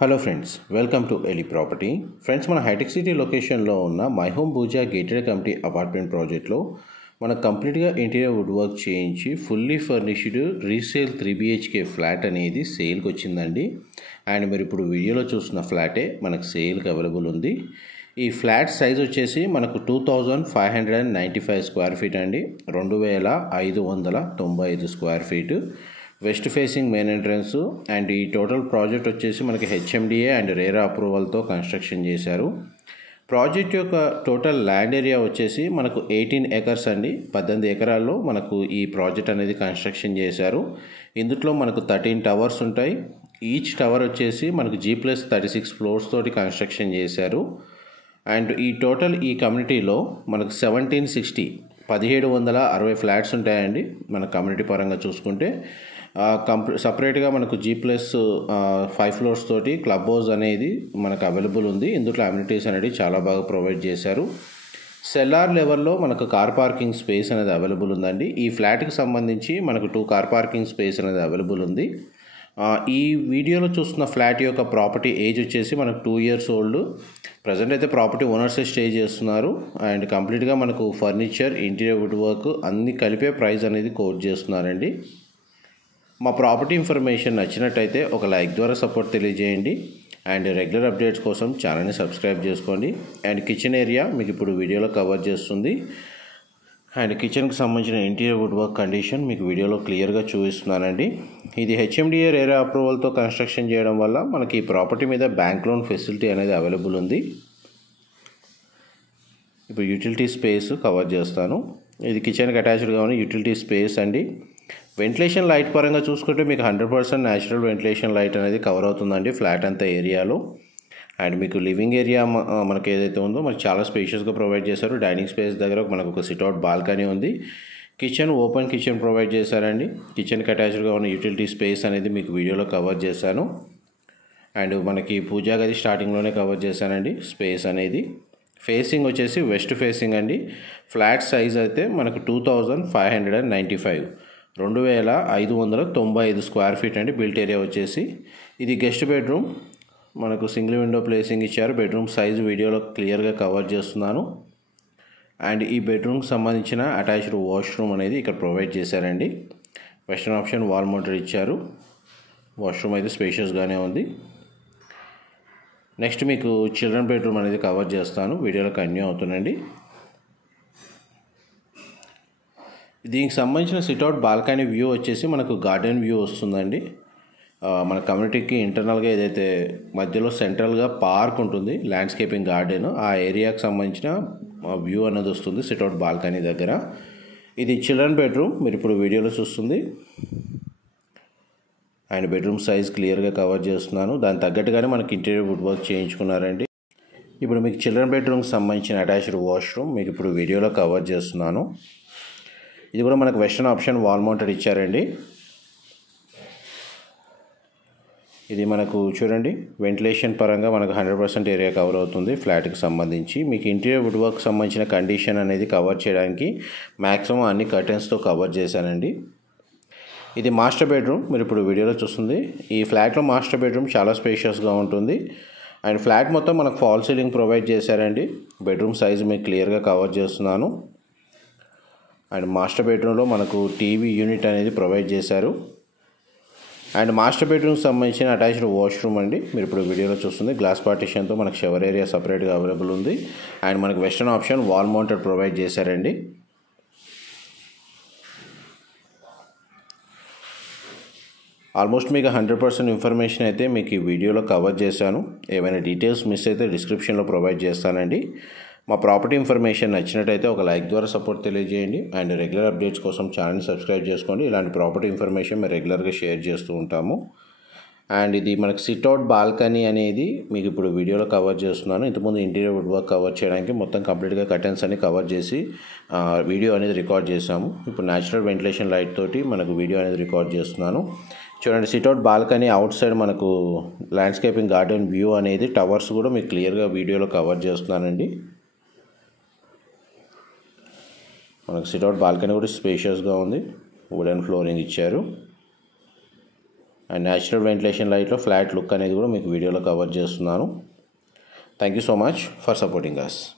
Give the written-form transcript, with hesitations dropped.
Hello friends, welcome to Eli property. Friends, మన హైటెక్ City లొకేషన్లో ఉన్న My Home Pooja gated community apartment ప్రాజెక్ట్లో మనకు కంప్లీట్గా ఇంటీరియర్ వుడ్ వర్క్ చేయించి fully furnished resale 3BHK flat అనేది సేల్కి వచ్చిందండి. అండ్ మీరు ఇప్పుడు వీడియోలో చూస్తున్న ఫ్లాటే మనకు సేల్కి అవైలబుల్ ఉంది. ఈ ఫ్లాట్ సైజ్ వచ్చేసి మనకు 2595 స్క్వేర్ ఫీట్ అండి, 2595 square feet. West facing main entrance. And ఈ టోటల్ ప్రాజెక్ట్ వచ్చేసి మనకి HMDA అండ్ రేరా అప్రూవల్తో కన్స్ట్రక్షన్ చేశారు. ప్రాజెక్ట్ యొక్క టోటల్ ల్యాండ్ ఏరియా వచ్చేసి మనకు 18 ఎకర్స్ అండి. 18 ఎకరాల్లో మనకు ఈ ప్రాజెక్ట్ అనేది కన్స్ట్రక్షన్ చేశారు. ఇందులో మనకు 13 టవర్స్ ఉంటాయి. ఈచ్ టవర్ వచ్చేసి మనకు G+36 ఫ్లోర్స్ తోటి కన్స్ట్రక్షన్ చేశారు. అండ్ ఈ టోటల్ ఈ కమ్యూనిటీలో మనకు 1760 ఫ్లాట్స్ ఉంటాయండి. మన కమ్యూనిటీ పరంగా చూసుకుంటే సపరేట్గా మనకు G+5 ఫ్లోర్స్ తోటి క్లబ్ హౌస్ అనేది మనకు అవైలబుల్ ఉంది. ఇందులో అమ్యూనిటీస్ అనేది చాలా బాగా ప్రొవైడ్ చేశారు. సెల్లార్ లెవెల్లో మనకు కార్ పార్కింగ్ స్పేస్ అనేది అవైలబుల్ ఉందండి. ఈ ఫ్లాట్కి సంబంధించి మనకు 2 కార్ పార్కింగ్ స్పేస్ అనేది అవైలబుల్ ఉంది. ఈ వీడియోలో చూస్తున్న ఫ్లాట్ యొక్క ప్రాపర్టీ ఏజ్ వచ్చేసి మనకు 2 years ఓల్డ్. ప్రజెంట్ అయితే ప్రాపర్టీ ఓనర్సే స్టే చేస్తున్నారు. అండ్ కంప్లీట్గా మనకు ఫర్నిచర్, ఇంటీరియర్ వుడ్ వర్క్ అన్నీ కలిపే ప్రైస్ అనేది కోట్ చేస్తున్నారండి. మా ప్రాపర్టీ ఇన్ఫర్మేషన్ నచ్చినట్టయితే ఒక లైక్ ద్వారా సపోర్ట్ తెలియజేయండి. అండ్ రెగ్యులర్ అప్డేట్స్ కోసం ఛానల్ని సబ్స్క్రైబ్ చేసుకోండి. అండ్ కిచెన్ ఏరియా మీకు ఇప్పుడు వీడియోలో కవర్ చేస్తుంది. అండ్ కిచెన్కి సంబంధించిన ఇంటీరియర్ వుడ్ వర్క్ కండిషన్ మీకు వీడియోలో క్లియర్గా చూపిస్తున్నానండి. ఇది HMDA రేరా అప్రూవల్తో కన్స్ట్రక్షన్ చేయడం వల్ల మనకి ఈ ప్రాపర్టీ మీద బ్యాంక్ లోన్ ఫెసిలిటీ అనేది అవైలబుల్ ఉంది. ఇప్పుడు యూటిలిటీ స్పేస్ కవర్ చేస్తాను. ఇది కిచెన్కి అటాచ్డ్గా ఉన్న యూటిలిటీ స్పేస్ అండి. వెంటిలేషన్ లైట్ పరంగా చూసుకుంటే మీకు 100% న్యాచురల్ వెంటిలేషన్ లైట్ అనేది కవర్ అవుతుందండి ఫ్లాట్ అంతా ఏరియాలో. అండ్ మీకు లివింగ్ ఏరియా మనకి ఏదైతే ఉందో మనకి చాలా స్పేషియస్గా ప్రొవైడ్ చేశారు. డైనింగ్ స్పేస్ దగ్గర మనకు ఒక సిట్అవుట్ బాల్కనీ ఉంది. కిచెన్ ఓపెన్ కిచెన్ ప్రొవైడ్ చేశారండి. కిచెన్కి అటాచ్డ్గా ఉన్న యూటిలిటీ స్పేస్ అనేది మీకు వీడియోలో కవర్ చేశాను. అండ్ మనకి పూజా గది స్టార్టింగ్లోనే కవర్ చేశానండి. స్పేస్ అనేది ఫేసింగ్ వచ్చేసి వెస్ట్ ఫేసింగ్ అండి. ఫ్లాట్ సైజ్ అయితే మనకు 2595 స్క్వేర్ ఫీట్ అండి. బిల్ట్ ఏరియా వచ్చేసి ఇది గెస్ట్ బెడ్రూమ్. మనకు సింగిల్ విండో ప్లేసింగ్ ఇచ్చారు. బెడ్రూమ్ సైజు వీడియోలో క్లియర్గా కవర్ చేస్తున్నాను. అండ్ ఈ బెడ్రూమ్కి సంబంధించిన అటాచ్డ్ వాష్రూమ్ అనేది ఇక్కడ ప్రొవైడ్ చేశారండి. వెస్టర్న్ ఆప్షన్ వాల్ మౌంటెడ్ ఇచ్చారు. వాష్రూమ్ అయితే స్పేషియస్గానే ఉంది. నెక్స్ట్ మీకు చిల్డ్రన్ బెడ్రూమ్ అనేది కవర్ చేస్తాను. వీడియోలో కంటిన్యూ అవుతుందండి. దీనికి సంబంధించిన సిట్అవుట్ బాల్కనీ వ్యూ వచ్చేసి మనకు గార్డెన్ వ్యూ వస్తుందండి. మన కమ్యూనిటీకి ఇంటర్నల్గా ఏదైతే మధ్యలో సెంట్రల్గా పార్క్ ఉంటుంది, ల్యాండ్స్కేపింగ్ గార్డెన్, ఆ ఏరియాకి సంబంధించిన వ్యూ అనేది వస్తుంది సిట్అవుట్ బాల్కనీ దగ్గర. ఇది చిల్డ్రన్ బెడ్రూమ్ మీరు ఇప్పుడు వీడియోలో చూస్తుంది. అండ్ బెడ్రూమ్ సైజ్ క్లియర్గా కవర్ చేస్తున్నాను. దానికి తగ్గట్టుగానే మనకి ఇంటీరియర్ వుడ్ వర్క్ చేయించుకున్నారండి. ఇప్పుడు మీకు చిల్డ్రన్ బెడ్రూమ్కి సంబంధించిన అటాచ్డ్ వాష్రూమ్ మీకు ఇప్పుడు వీడియోలో కవర్ చేస్తున్నాను. ఇది కూడా మనకు వెస్టర్న్ ఆప్షన్ వాల్ మౌంటెడ్ ఇచ్చారండి. ఇది మనకు చూడండి వెంటిలేషన్ పరంగా మనకు 100% ఏరియా కవర్ అవుతుంది ఫ్లాట్కి సంబంధించి. మీకు ఇంటీరియర్ వుడ్ వర్క్ సంబంధించిన కండిషన్ అనేది కవర్ చేయడానికి మ్యాక్సిమం అన్ని కర్టెన్స్తో కవర్ చేశానండి. ఇది మాస్టర్ బెడ్రూమ్ మీరు ఇప్పుడు వీడియోలో చూస్తుంది. ఈ ఫ్లాట్లో మాస్టర్ బెడ్రూమ్ చాలా స్పేషియస్గా ఉంటుంది. అండ్ ఫ్లాట్ మొత్తం మనకు ఫాల్ సీలింగ్ ప్రొవైడ్ చేశారండి. బెడ్రూమ్ సైజ్ మీకు క్లియర్గా కవర్ చేస్తున్నాను. అండ్ మాస్టర్ బెడ్రూమ్లో మనకు టీవీ యూనిట్ అనేది ప్రొవైడ్ చేశారు. అండ్ మాస్టర్ బెడ్రూమ్కి సంబంధించిన అటాచ్డ్ వాష్రూమ్ అండి మీరు ఇప్పుడు వీడియోలో చూస్తుంది. గ్లాస్ పార్టిషన్తో మనకు షవర్ ఏరియా సపరేట్గా అవైలబుల్ ఉంది. అండ్ మనకు western option wall mounted provide చేశారండి. ఆల్మోస్ట్ మీకు 100% ఇన్ఫర్మేషన్ అయితే మీకు ఈ వీడియోలో కవర్ చేశాను. ఏమైనా డీటెయిల్స్ మిస్ అయితే డిస్క్రిప్షన్లో ప్రొవైడ్ చేస్తానండి. మా ప్రాపర్టీ ఇన్ఫర్మేషన్ నచ్చినట్టయితే ఒక లైక్ ద్వారా సపోర్ట్ తెలియజేయండి. అండ్ రెగ్యులర్ అప్డేట్స్ కోసం ఛానల్ని సబ్స్క్రైబ్ చేసుకోండి. ఇలాంటి ప్రాపర్టీ ఇన్ఫర్మేషన్ మేము రెగ్యులర్గా షేర్ చేస్తూ ఉంటాము. అండ్ ఇది మనకు సిట్అవుట్ బాల్కనీ అనేది మీకు ఇప్పుడు వీడియోలో కవర్ చేస్తున్నాను. ఇంతకుముందు ఇంటీరియర్ వుడ్ వర్క్ కవర్ చేయడానికి మొత్తం కంప్లీట్గా కర్టెన్స్ అన్ని కవర్ చేసి వీడియో అనేది రికార్డ్ చేసాము. ఇప్పుడు న్యాచురల్ వెంటిలేషన్ లైట్ తోటి మనకు వీడియో అనేది రికార్డ్ చేస్తున్నాను. చూడండి సిట్అవుట్ బాల్కనీ అవుట్ సైడ్ మనకు ల్యాండ్స్కేపింగ్ గార్డెన్ వ్యూ అనేది టవర్స్ కూడా మీకు క్లియర్గా వీడియోలో కవర్ చేస్తున్నానండి. మనకు సిట్అవుట్ బాల్కనీ కూడా స్పేషియస్గా ఉంది. వుడెన్ ఫ్లోరింగ్ ఇచ్చారు. అండ్ న్యాచురల్ వెంటిలేషన్ లైట్లో ఫ్లాట్ లుక్ అనేది కూడా మీకు వీడియోలో కవర్ చేస్తున్నాను. Thank you so much for supporting us.